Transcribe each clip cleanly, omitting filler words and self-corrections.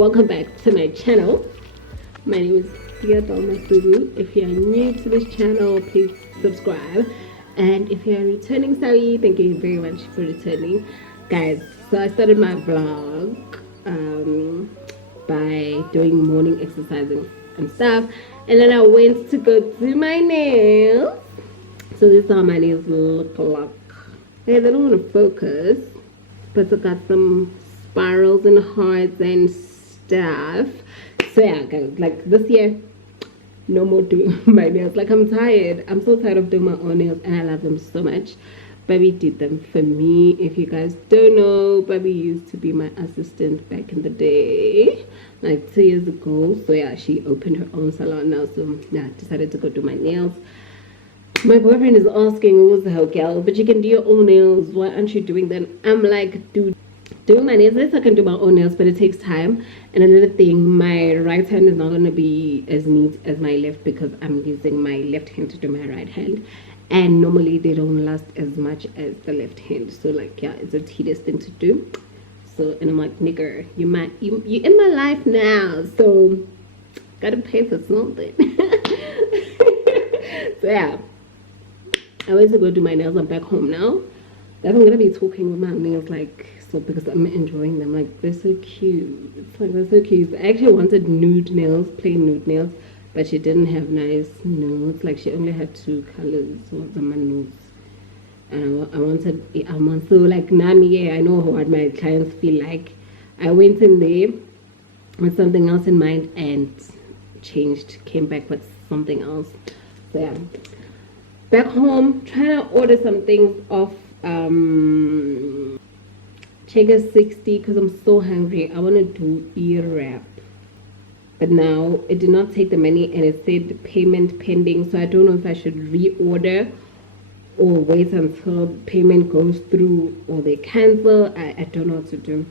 welcome back to my channel. My name is Theo-Doll. If you are new to this channel, please subscribe, and if you are returning, sorry, thank you very much for returning, guys. So I started my vlog by doing morning exercising and stuff, and then I went to go do my nails. So this is how my nails look like. Hey, they don't want to focus, but I got some spirals and hearts and stuff. So yeah, guys, like this year, no more doing my nails. Like, I'm tired. I'm so tired of doing my own nails, and I love them so much. Baby did them for me. If you guys don't know, Baby used to be my assistant back in the day, like 2 years ago. So yeah, she opened her own salon now. So yeah, I decided to go do my nails. My boyfriend is asking, what's the hell, girl? But you can do your own nails. Why aren't you doing that? I'm like, dude, doing my nails, yes, I can do my own nails, but it takes time. And another thing, my right hand is not going to be as neat as my left because I'm using my left hand to do my right hand. And normally they don't last as much as the left hand. So like, yeah, it's a tedious thing to do. So, and I'm like, nigga, you're in my life now, so gotta pay for something. So yeah, I went to go do my nails. I'm back home now. I'm gonna be talking with my nails, like, so, because I'm enjoying them. Like, they're so cute. It's like, they're so cute. I actually wanted nude nails, plain nude nails, but she didn't have nice nudes. Like, she only had 2 colors of the nudes, and I wanted so like, Nami, yeah, I know what my clients feel like. I went in there with something else in mind and came back with something else. So yeah, back home, trying to order some things off Checker 60 because I'm so hungry. I want to do ear wrap, but now it did not take the money and it said payment pending. So I don't know if I should reorder or wait until payment goes through or they cancel. I don't know what to do.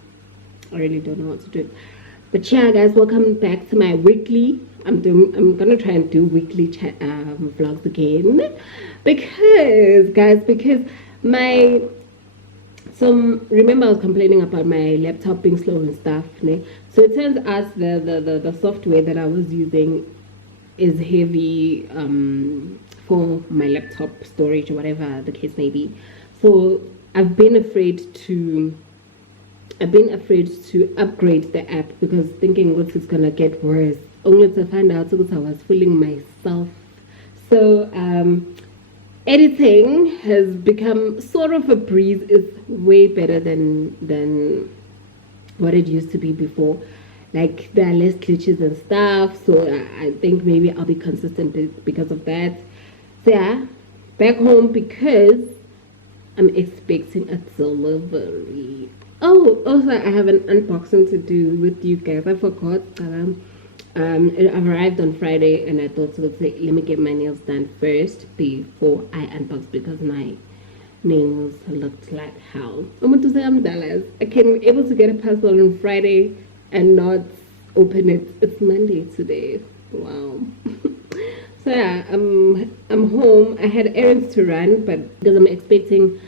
I really don't know what to do. But yeah, guys, welcome back to my weekly. I'm gonna try and do weekly vlogs again because my remember I was complaining about my laptop being slow and stuff, né? So it turns out the software that I was using is heavy for my laptop storage or whatever the case may be. So I've been afraid to upgrade the app because thinking what is gonna get worse, only to find out because I was fooling myself. So editing has become sort of a breeze. It's way better than what it used to be before. Like, there are less glitches and stuff, so I think maybe I'll be consistent because of that. So yeah, back home because I'm expecting a delivery. Oh, also I have an unboxing to do with you guys. I forgot. It arrived on Friday, and I thought, so let me get my nails done first before I unbox because my nails looked like hell. I'm going to say I'm Dallas. I came able to get a parcel on Friday and not open it. It's Monday today. Wow. So yeah, I'm home. I had errands to run, but because I'm expecting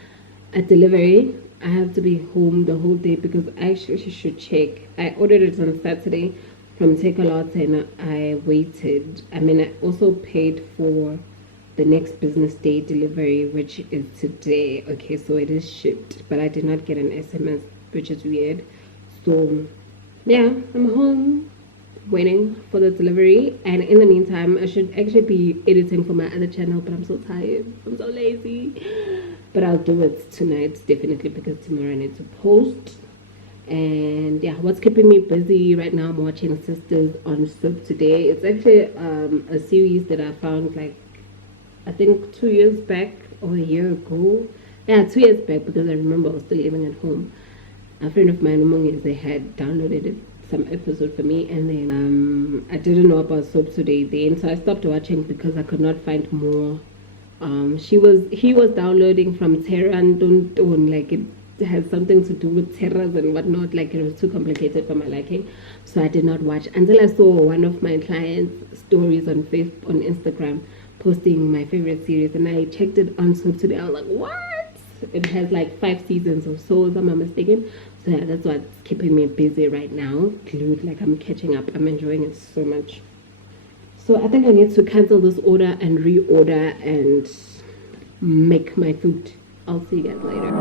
a delivery, I have to be home the whole day because I actually should check. I ordered it on Saturday from Take-A-Lot, and I waited. I mean, I also paid for the next business day delivery, which is today. Okay, so it is shipped, but I did not get an SMS, which is weird. So yeah, I'm home waiting for the delivery, and in the meantime I should actually be editing for my other channel, but I'm so tired, I'm so lazy. But I'll do it tonight definitely because tomorrow I need to post. And yeah, what's keeping me busy right now, I'm watching Sisters on Soap Today. It's actually a series that I found, like, I think 2 years back or a year ago. Yeah, 2 years back, because I remember I was still living at home. A friend of mine, they had downloaded some episode for me, and then I didn't know about Soap Today then, so I stopped watching because I could not find more. He was downloading from Terra and Don't, like, it has something to do with terrors and whatnot. Like, it was too complicated for my liking, so I did not watch until I saw one of my clients' stories on Facebook, on Instagram, posting my favorite series, and I checked it on Soap Today. I was like, what? It has like 5 seasons or so, if I'm not mistaken. So yeah, that's what's keeping me busy right now. Glued, like I'm catching up. I'm enjoying it so much. So I think I need to cancel this order and reorder and make my food. I'll see you guys later.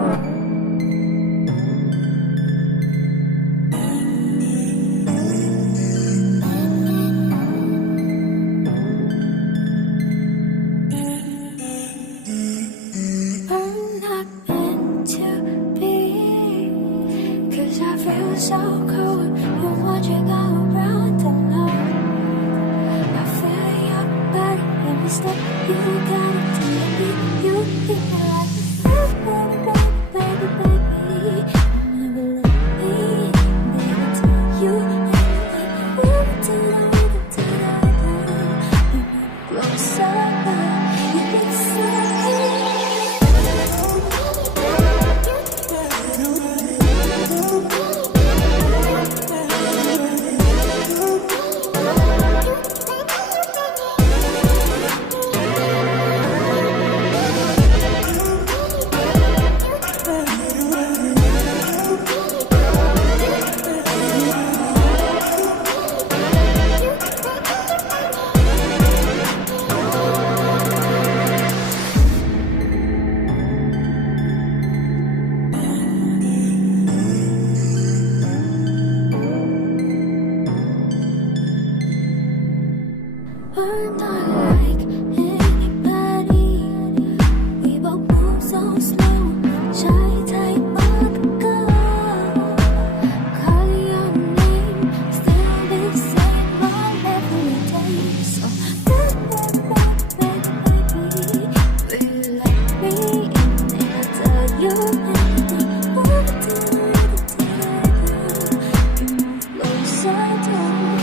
So cold, you're watching all around the night. I feel your body, let me step. You gotta do it, you hit me like baby, baby, baby. Never let me, baby, tell you anything. Move to the rhythm, to the rhythm. You closer, you get so. We're not like anybody. We both move so slow. Shy type of girl. Call your name, still be the same on every day. So baby, will you let me in? And I'll tell you anything. Move to the you move closer to me.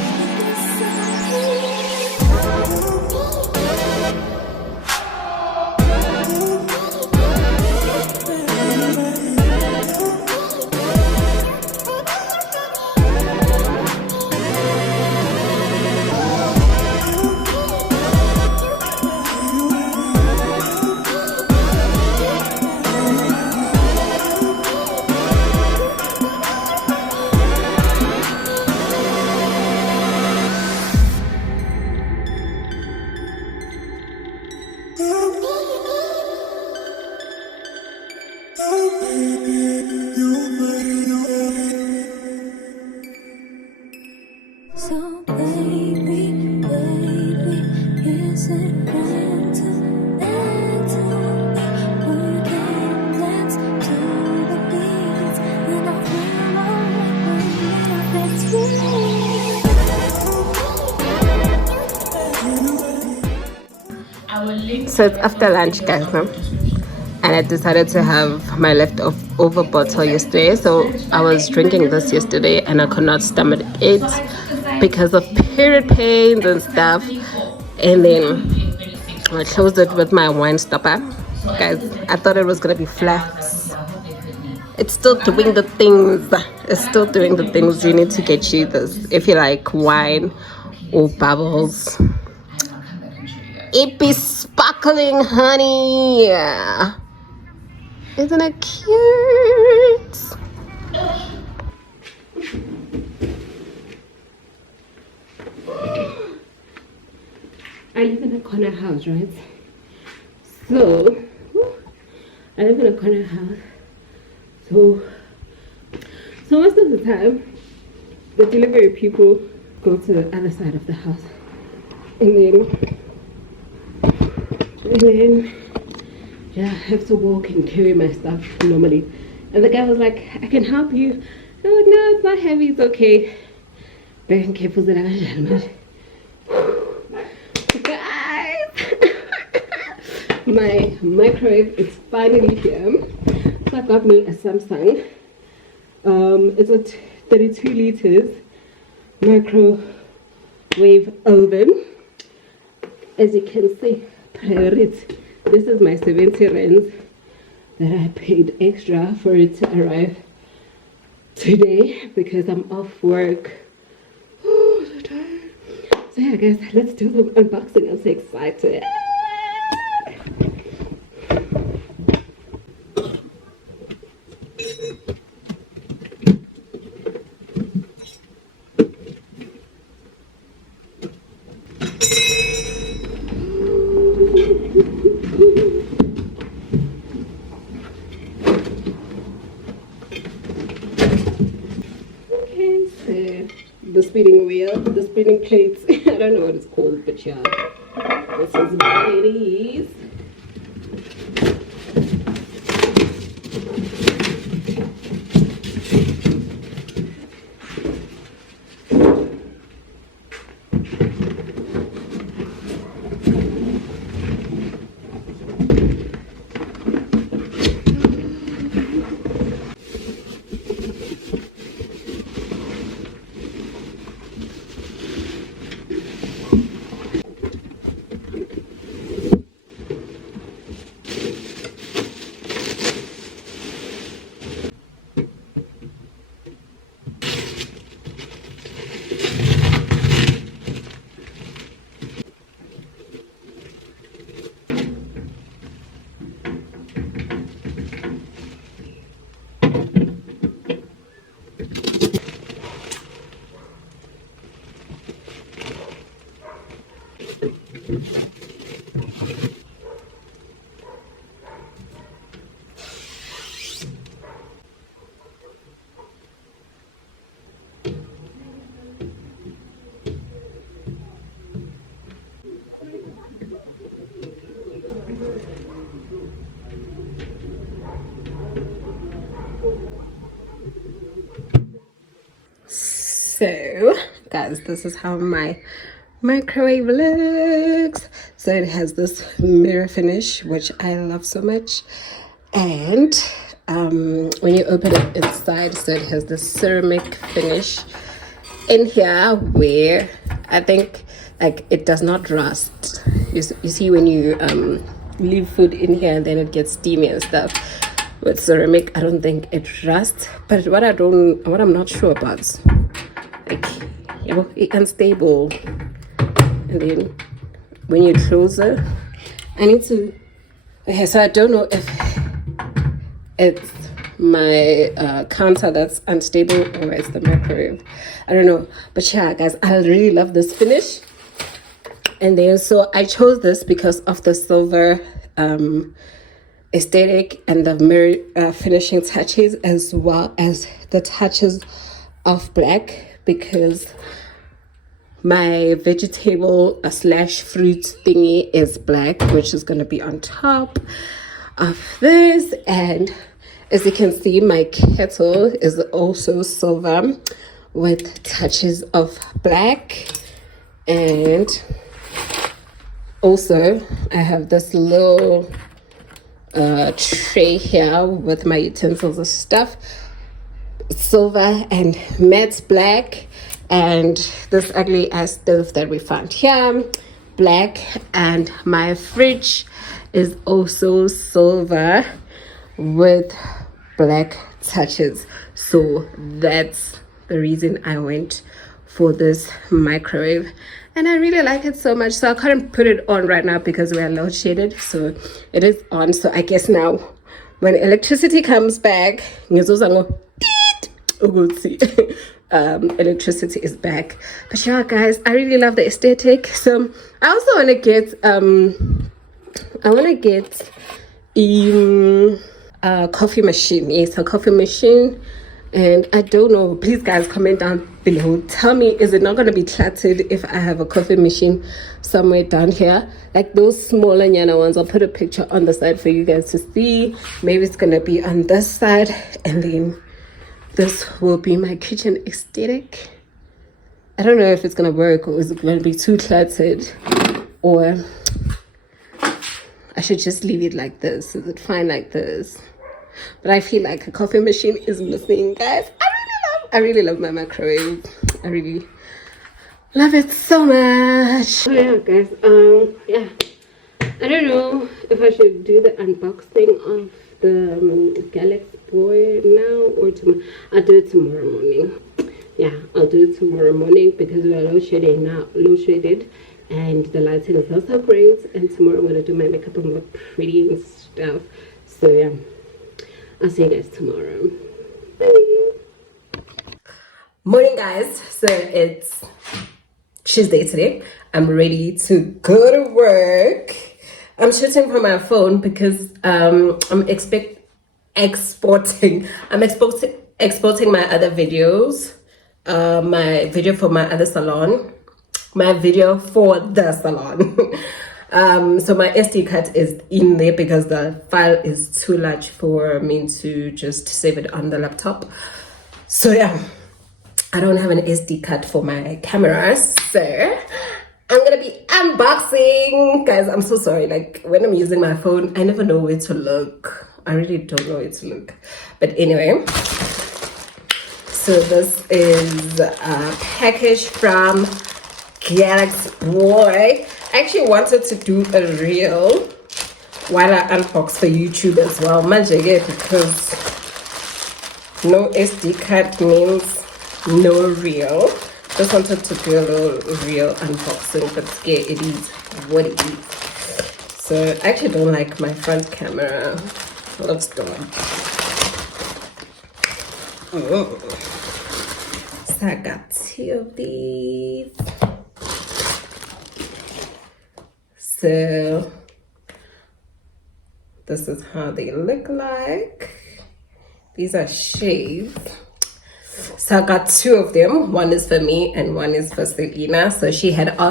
So baby, baby, is it meant to be? We can dance to the beat, and I feel alright when it's you. So it's after lunch, guys, no? And I decided to have my leftover bottle yesterday. So I was drinking this yesterday and I could not stomach it because of period pains and stuff. And then I closed it with my wine stopper. Guys, I thought it was gonna be flat. It's still doing the things. It's still doing the things. You need to get you this if you like wine or bubbles. It be sparkling, honey. Isn't it cute? I live in a corner house, right? So, I live in a corner house. So most of the time, the delivery people go to the other side of the house. And then yeah, I have to walk and carry my stuff normally. And the guy was like, I can help you. I was like, no, it's not heavy, it's okay. Very careful that I guys, my microwave is finally here. So I got me a Samsung. It's a 32 liters microwave oven. As you can see, this is my 70 rands that I paid extra for it to arrive today because I'm off work. Oh, so tired. So yeah, guys, let's do the unboxing. I'm so excited. cleaning plates. I don't know what it's called, but yeah, this is what it is. So guys, this is how my microwave looks. So it has this mirror finish, which I love so much, and when you open it inside, so it has this ceramic finish in here where I think like it does not rust. You see when you leave food in here and then it gets steamy and stuff. With ceramic, I don't think it rusts. But what I'm not sure about, like, you know, it's unstable. And then when you close it, I need to. Okay, so I don't know if it's my counter that's unstable or it's the microwave. I don't know. But yeah, guys, I really love this finish. And then so I chose this because of the silver aesthetic and the mirror finishing touches, as well as the touches of black, because my vegetable slash fruit thingy is black, which is going to be on top of this. And as you can see, my kettle is also silver with touches of black. And also I have this little tray here with my utensils and stuff, silver and matte black. And this ugly ass stove that we found here, black. And my fridge is also silver with black touches. So that's the reason I went for this microwave, and I really like it so much. So I couldn't put it on right now because we are load shaded, so it is on. So I guess now when electricity comes back, electricity is back. But yeah, guys, I really love the aesthetic. So I also want to get a coffee machine. Yes, a coffee machine. And I don't know, please guys, comment down below, tell me, is it not going to be cluttered if I have a coffee machine somewhere down here, like those smaller Nyana ones? I'll put a picture on the side for you guys to see. Maybe it's going to be on this side, and then this will be my kitchen aesthetic. I don't know if it's going to work, or is it going to be too cluttered, or I should just leave it like this. Is it fine like this? But I feel like a coffee machine is missing, guys. I really love my microwave. I really love it so much. So yeah, guys, yeah, I don't know if I should do the unboxing of the Galxboy now or tomorrow. I'll do it tomorrow morning. Yeah, I'll do it tomorrow morning because we are load shaded, and the lighting is not so great. And tomorrow I'm gonna do my makeup and look pretty and stuff. So yeah, I'll see you guys tomorrow. Bye. Morning, guys. So it's Tuesday today. I'm ready to go to work. I'm shooting from my phone because I'm exporting my other videos, my video for my other salon, my video for the salon. So my SD card is in there because the file is too large for me to just save it on the laptop. So yeah, I don't have an SD card for my cameras, so I'm gonna be unboxing. Guys, I'm so sorry. Like, when I'm using my phone, I never know where to look. I really don't know where to look. But anyway, so this is a package from Galxboy. I actually wanted to do a reel while I unbox for YouTube as well. Magic, because no SD card means no reel. Just wanted to do a little reel unboxing, but yeah, it is what it is. So I actually don't like my front camera. Let's go. So I got 2 of these. So this is how they look like. These are shades. So I got 2 of them. One is for me and one is for Selena. So she had a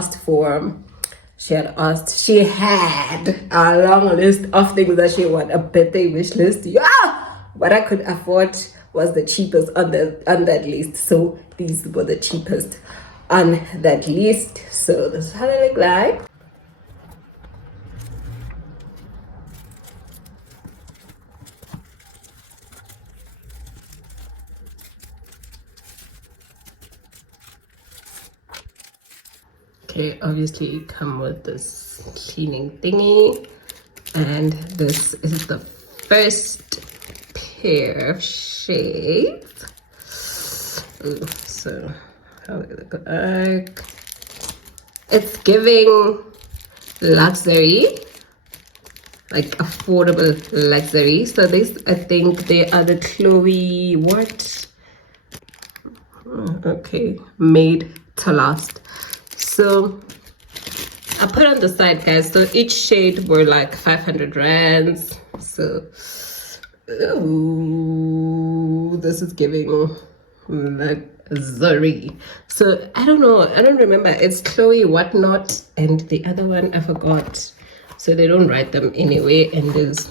long list of things that she wanted, a birthday wish list. Yeah, what I could afford was the cheapest on that list. So these were the cheapest on that list. So this is how they look like. Okay, obviously come with this cleaning thingy, and this is the first pair of shades. Ooh, so how they look like. It's giving luxury, like affordable luxury. So this, I think they are the Chloe what? Okay, made to last. So I put on the side, guys. So each shade were like 500 rands. So ooh, this is giving luxury. So I don't know, I don't remember. It's Chloe whatnot, and the other one I forgot. So they don't write them anyway, and there's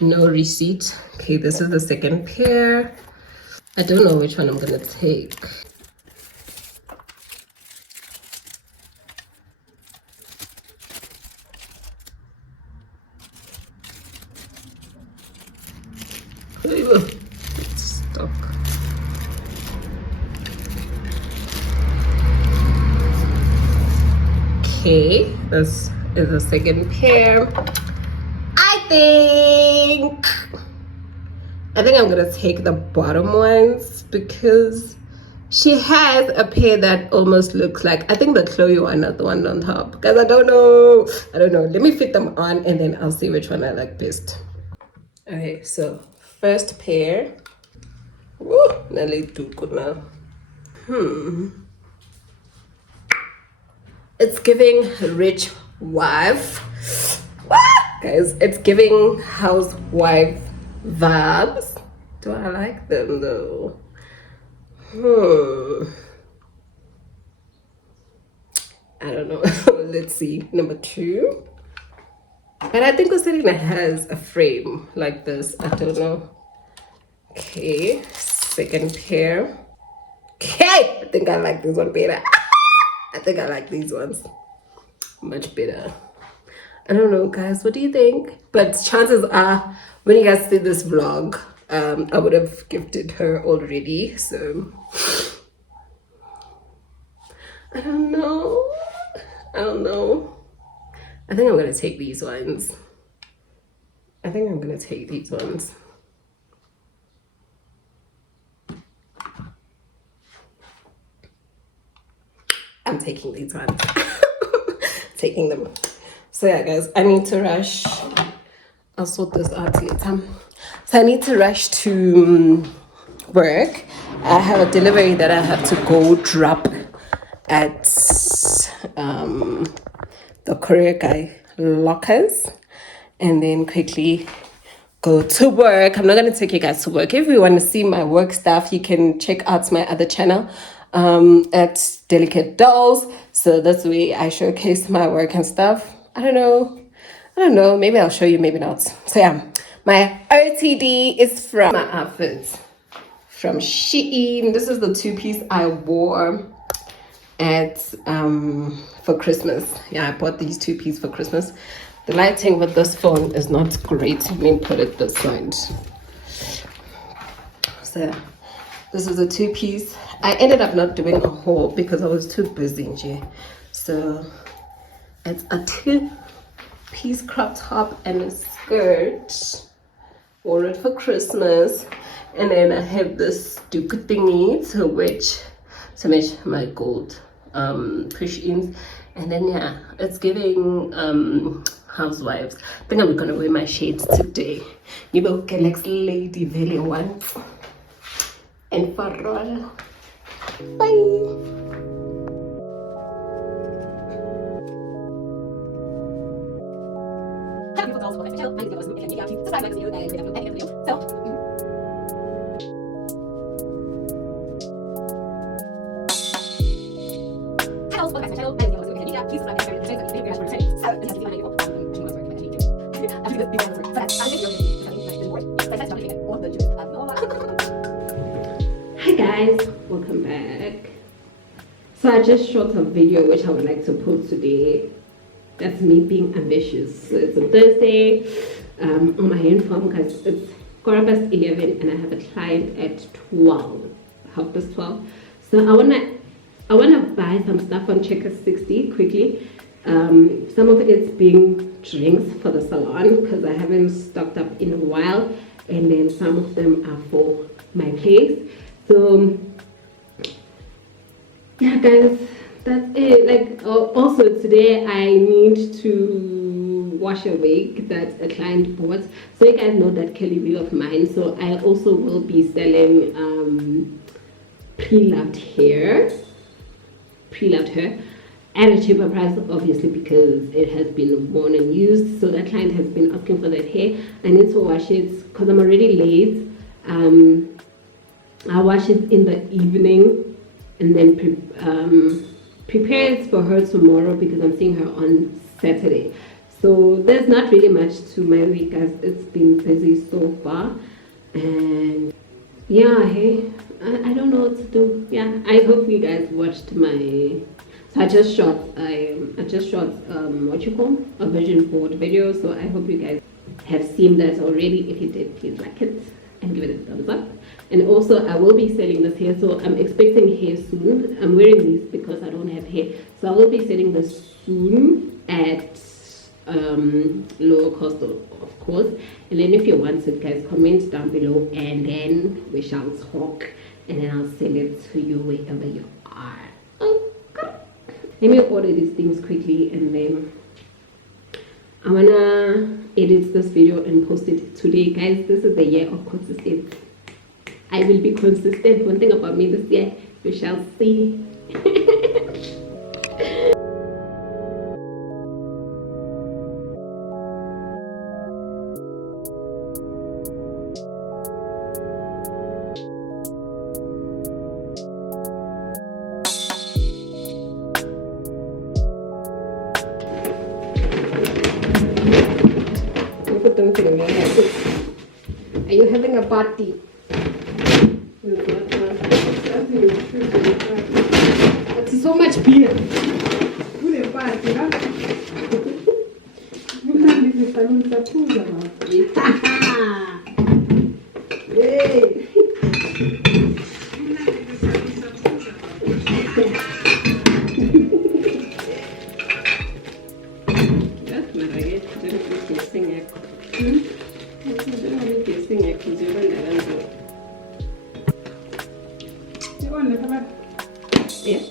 no receipt. Okay, this is the second pair. I don't know which one I'm gonna take. It's stuck. Okay, this is the second pair. I think I'm gonna take the bottom ones because she has a pair that almost looks like, I think the Chloe one is the one on top, because I don't know. Let me fit them on and then I'll see which one I like best. Okay, so first pair. Woo, nearly too good now. It's giving rich wife. Guys, it's giving housewife vibes. Do I like them though? I don't know. Let's see. Number 2. But I think Selena has a frame like this. I don't know. Okay, second pair. Okay, I think I like this one better. I think I like these ones much better. I don't know, guys. What do you think? But chances are, when you guys see this vlog, I would have gifted her already. So I don't know. I think I'm gonna take these ones. I'm taking these ones. Taking them. So yeah, guys, I need to rush. I'll sort this out later. So I need to rush to work. I have a delivery that I have to go drop at the courier guy lockers, and then quickly go to work. I'm not going to take you guys to work. If you want to see my work stuff, you can check out my other channel. at Delicate Dolls. So that's the way I showcase my work and stuff. I don't know. Maybe I'll show you, maybe not. So yeah, my OTD is from my outfits from Shein. This is the two-piece I wore at for Christmas. Yeah, I bought these two-piece for Christmas. The lighting with this phone is not great. Let me put it this side. So yeah, this is a two-piece. I ended up not doing a haul because I was too busy. So it's a two-piece crop top and a skirt. Wore it for Christmas. And then I have this duke thingy to match my gold push-ins. And then yeah, it's giving housewives. I think I'm gonna wear my shades today. You know, Galax Lady Valley once and for all. Bye. Hi guys, welcome back. So I just shot a video which I would like to post today. That's me being ambitious. So it's a Thursday on my uniform because it's 11:15 and I have a client at 12, 12:30. So I wanna buy some stuff on Checkers 60 quickly. Some of it's being drinks for the salon because I haven't stocked up in a while, and then some of them are for my place. So yeah guys, that's it. Like also today I need to wash a wig that a client bought, so you guys know that curly wig of mine. So I also will be selling pre-loved hair at a cheaper price, obviously, because it has been worn and used. So that client has been asking for that hair. I need to wash it because I'm already late. I'll wash it in the evening and then prepare it for her tomorrow because I'm seeing her on Saturday. So there's not really much to my week as it's been busy so far. And yeah, hey, I don't know what to do. Yeah, I hope you guys watched my... So I just shot what you call a vision board video. So I hope you guys have seen that already. If you did, please like it and give it a thumbs up. And also I will be selling this hair, so I'm expecting hair soon. I'm wearing these because I don't have hair, so I will be selling this soon at lower cost, of course. And then if you want it, guys, comment down below and then we shall talk, and then I'll send it to you wherever you are. Okay, let me order these things quickly and then I wanna edit this video and post it today. Guys, this is the year of consistency. I will be consistent. One thing about me this year, you shall see. Are you having a party? That's so much beer. Yeah.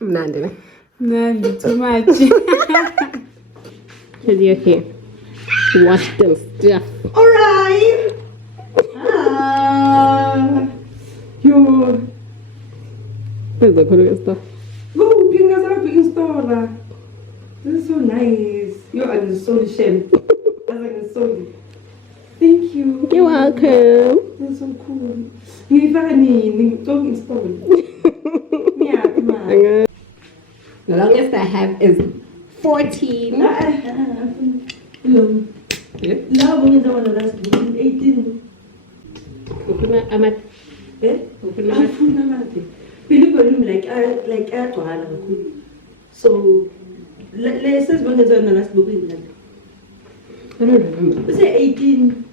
Mnandi ne? No, too much. Because your hair washed and stuff. Alright. Yo. There's a good stuff. Oh, fingers up installer. This is so nice. Yo, I'm so ashamed. I'm so. Thank you. You're welcome. That's so cool. You don't install. Yeah, come on. The longest I have is 14. Hello. Yeah. Love is the one that's 18. I'm Eh? People like so let's just bring it on the last book. I don't remember. Say 18.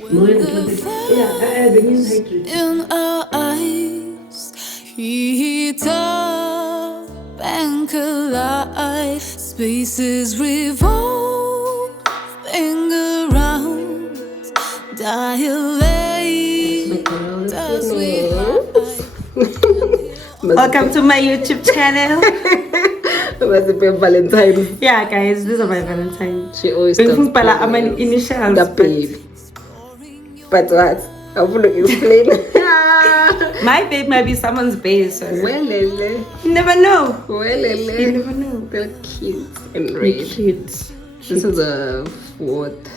Yeah, the new hydrate. In our eyes, heat up and collide. Spaces revolving around, dilate as we Welcome to my YouTube channel. Must be Valentine's. Yeah, guys, these are my Valentine's. She always I'm talks my initials. the babe. But what? I want to explain. My babe might be someone's babe. So Well, Lele. you never know. Well, You Lele. never know. They're cute and red. Cute. This is a 4th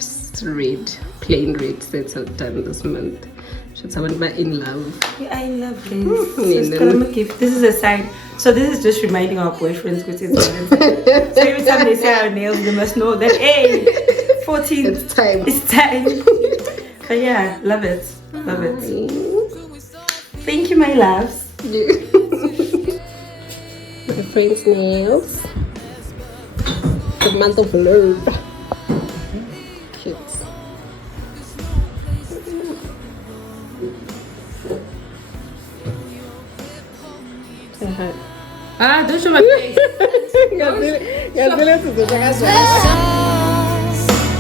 read, plain read set I've done this month. Should someone be in love? Yeah, I love this. This is a sign. So this is just reminding our boyfriends which is Valentine's. So every time they say our nails, they must know that hey, 14. It's time. It's time. But yeah, love it. Love it. Thank you, my loves. My friend's nails. The month of love. Cute. Don't show my face.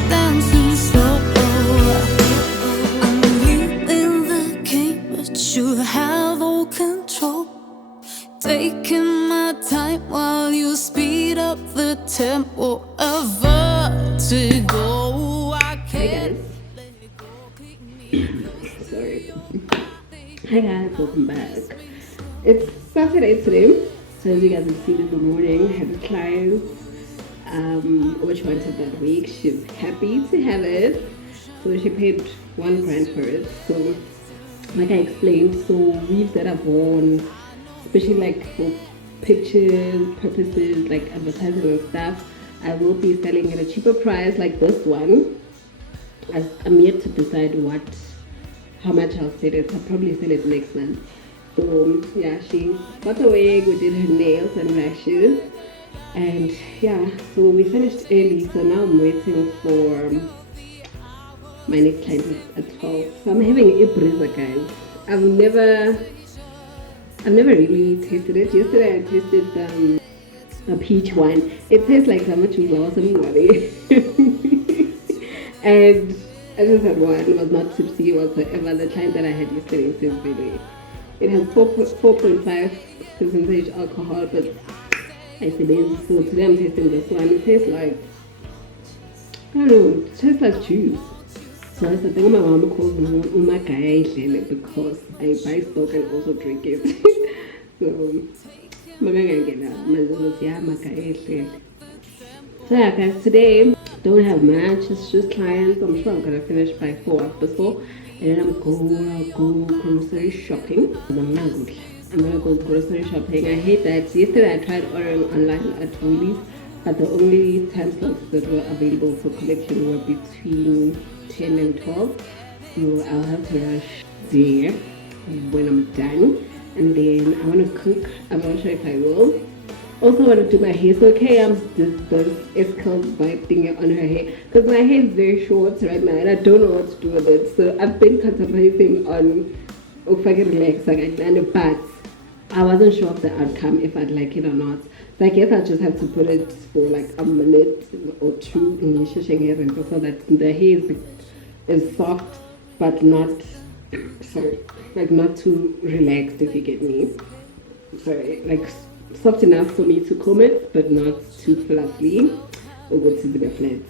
dancing slow. I'm leading the game, but you have all control. Taking my time while you speed up the tempo of vertigo. I can't. Sorry. Hi guys, welcome back. It's Saturday today, so as you guys have seen in the morning, I had a client which wanted that week. She's happy to have it, so she paid $1,000 for it. So like I explained, so weaves that are worn, especially like for pictures purposes, like advertising and stuff, I will be selling at a cheaper price like this one. I'm yet to decide how much I'll sell it. I'll probably sell it next month. So yeah, she got the wig, we did her nails and lashes, and yeah, so we finished early. So now I'm waiting for my next client at 12. So I'm having a breezer, guys. I've never really tasted it. Yesterday I tasted a peach one. It tastes like samachuza or something. And I just had one. It was not tipsy whatsoever. The client that I had yesterday says really. It has 4.5% alcohol, but I said so today I'm tasting this one. It tastes like, I don't know, it tastes like juice. So I think my mom calls me Umakaya because I buy stock and also drink it. So So yeah guys, today don't have much, it's just clients. I'm sure I'm gonna finish by 4 after 4 and then I'll go grocery shopping. I'm gonna go grocery shopping. I hate that yesterday I tried ordering online at Woolies, but the only time slots that were available for collection were between 10 and 12, so I'll have to rush there when I'm done. And then I want to cook. I'm not sure if I will. Also want to do my hair. So Kayam's this S-curl vibe thing on her hair, because my hair is very short right now and I don't know what to do with it. So I've been contemplating on if I can relax again, but I wasn't sure of the outcome, if I'd like it or not. So I guess I'll just have to put it for like a minute or two in so that the hair is soft but not sorry, like not too relaxed, if you get me. Sorry, like soft enough for me to comb it but not too fluffy or go to the flats.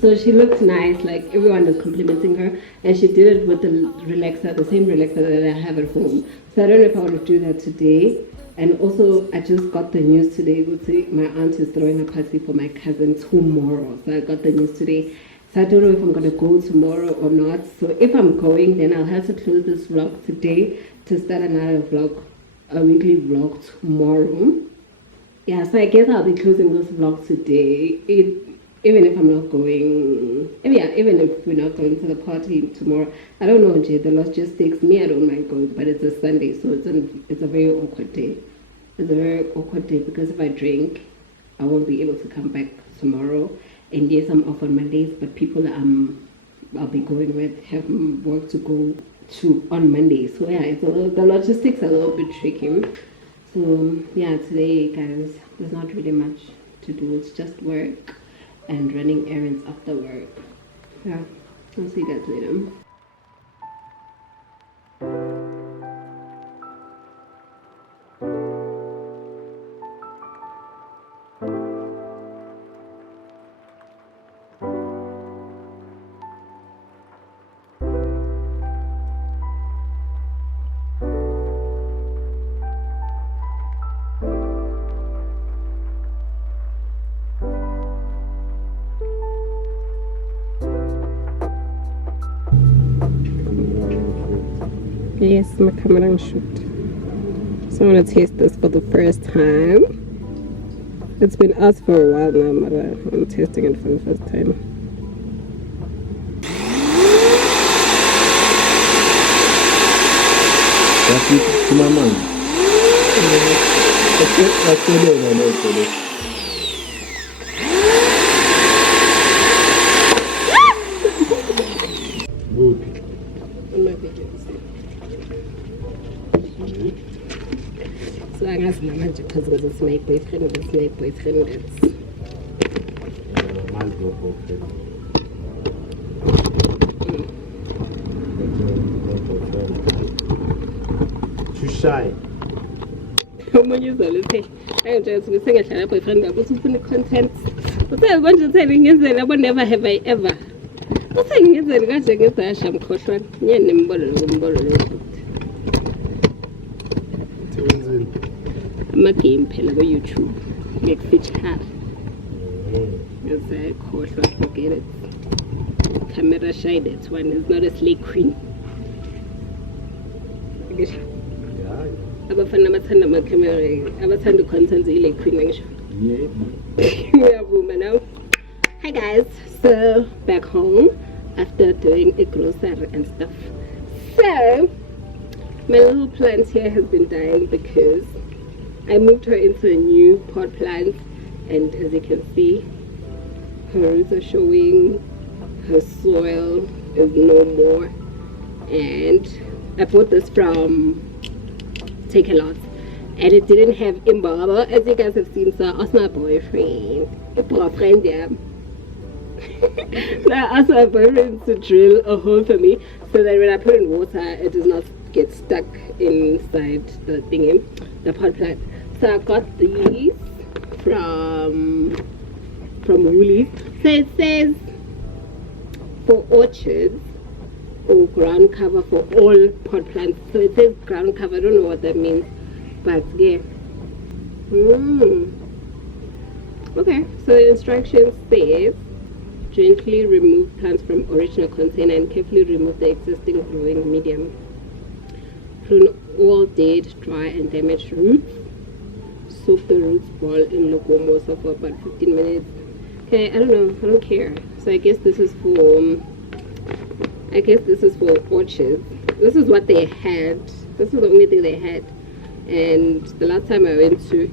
So she looked nice, like everyone is complimenting her, and she did it with the relaxer, the same relaxer that I have at home. So I don't know if I want to do that today. And also I just got the news today, my aunt is throwing a party for my cousin tomorrow. So I got the news today. So I don't know if I'm going to go tomorrow or not. So if I'm going, then I'll have to close this vlog today to start another vlog, a weekly vlog tomorrow. Yeah, so I guess I'll be closing this vlog today. Even if I'm not going, even if we're not going to the party tomorrow. I don't know, Jay, the logistics, me, I don't mind going, but it's a Sunday, so it's a very awkward day. It's a very awkward day because if I drink, I won't be able to come back tomorrow. And yes, I'm off on Mondays, but people I'll be going with have work to go to on Monday. So yeah, the logistics are a little bit tricky. So yeah, today, guys, there's not really much to do. It's just work and running errands after work. Yeah, I'll see you guys later. Yes, my camera and shoot. So I'm gonna taste this for the first time. It's been asked for a while now, but I'm tasting it for the first time. That's it to my mind. That's it, Good. On my videos. So angazi namanje because it's my boyfriend, it's My girlfriend. Too shy. omunye uzoluthe ayintshela ukuthi sengahlala boyfriend wabo uthi ufuna i-content usebanje utheni ngenzela abo never have I ever usengenzela kanje ngezasha mkhohlwane nye nembolo lo ama-game phela ku-YouTube ngekufeature ngezakhohlwa, forget it. Camera shy, that one is not a slay queen. Abafana abathanda ama-camera, abathanda content ile queen ngisho. Uyavuma now. Hi guys, so back home after doing a grocery and stuff. So my little plant here has been dying because I moved her into a new pot plant, and as you can see, her roots are showing, her soil is no more, and I bought this from Take a Lot, and it didn't have imbaba, as you guys have seen. So I asked my boyfriend, yeah. So I asked my boyfriend to drill a hole for me so that when I put in water, it does not get stuck inside the thingy, the pot plant. So I got these from Woolies. So it says for orchards or ground cover for all pot plants. So it says ground cover. I don't know what that means, but yeah. Okay, so the instructions says gently remove plants from original container and carefully remove the existing growing medium. Prune all dead, dry, and damaged roots. Soak the roots boil in lukewarm water for about 15 minutes. Okay, I don't know, I don't care. So I guess this is for orchards. This is what they had. This is the only thing they had. And the last time I went to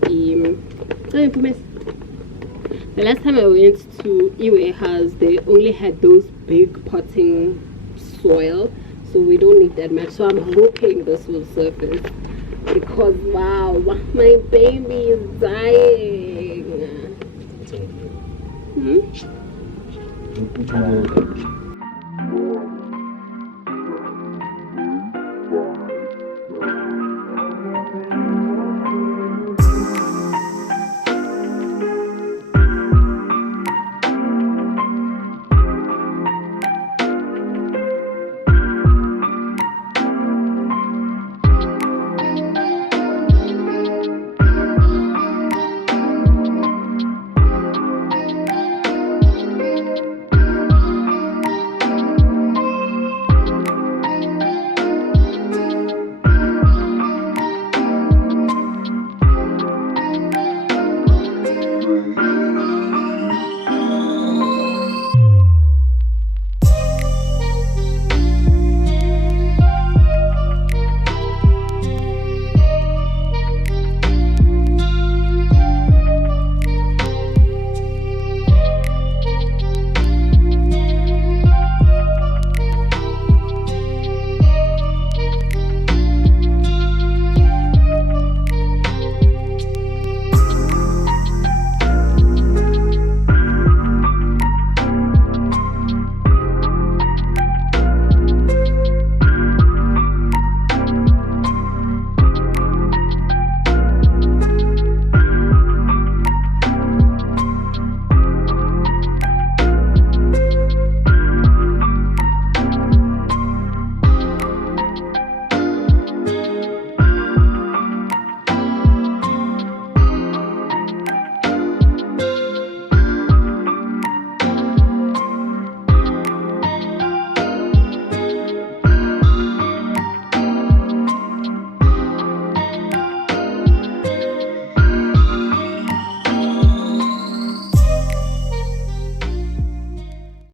the last time I went to Iwe House, they only had those big potting soil, so we don't need that much. So I'm hoping this will surface, because wow, my baby is dying. Which one do you like?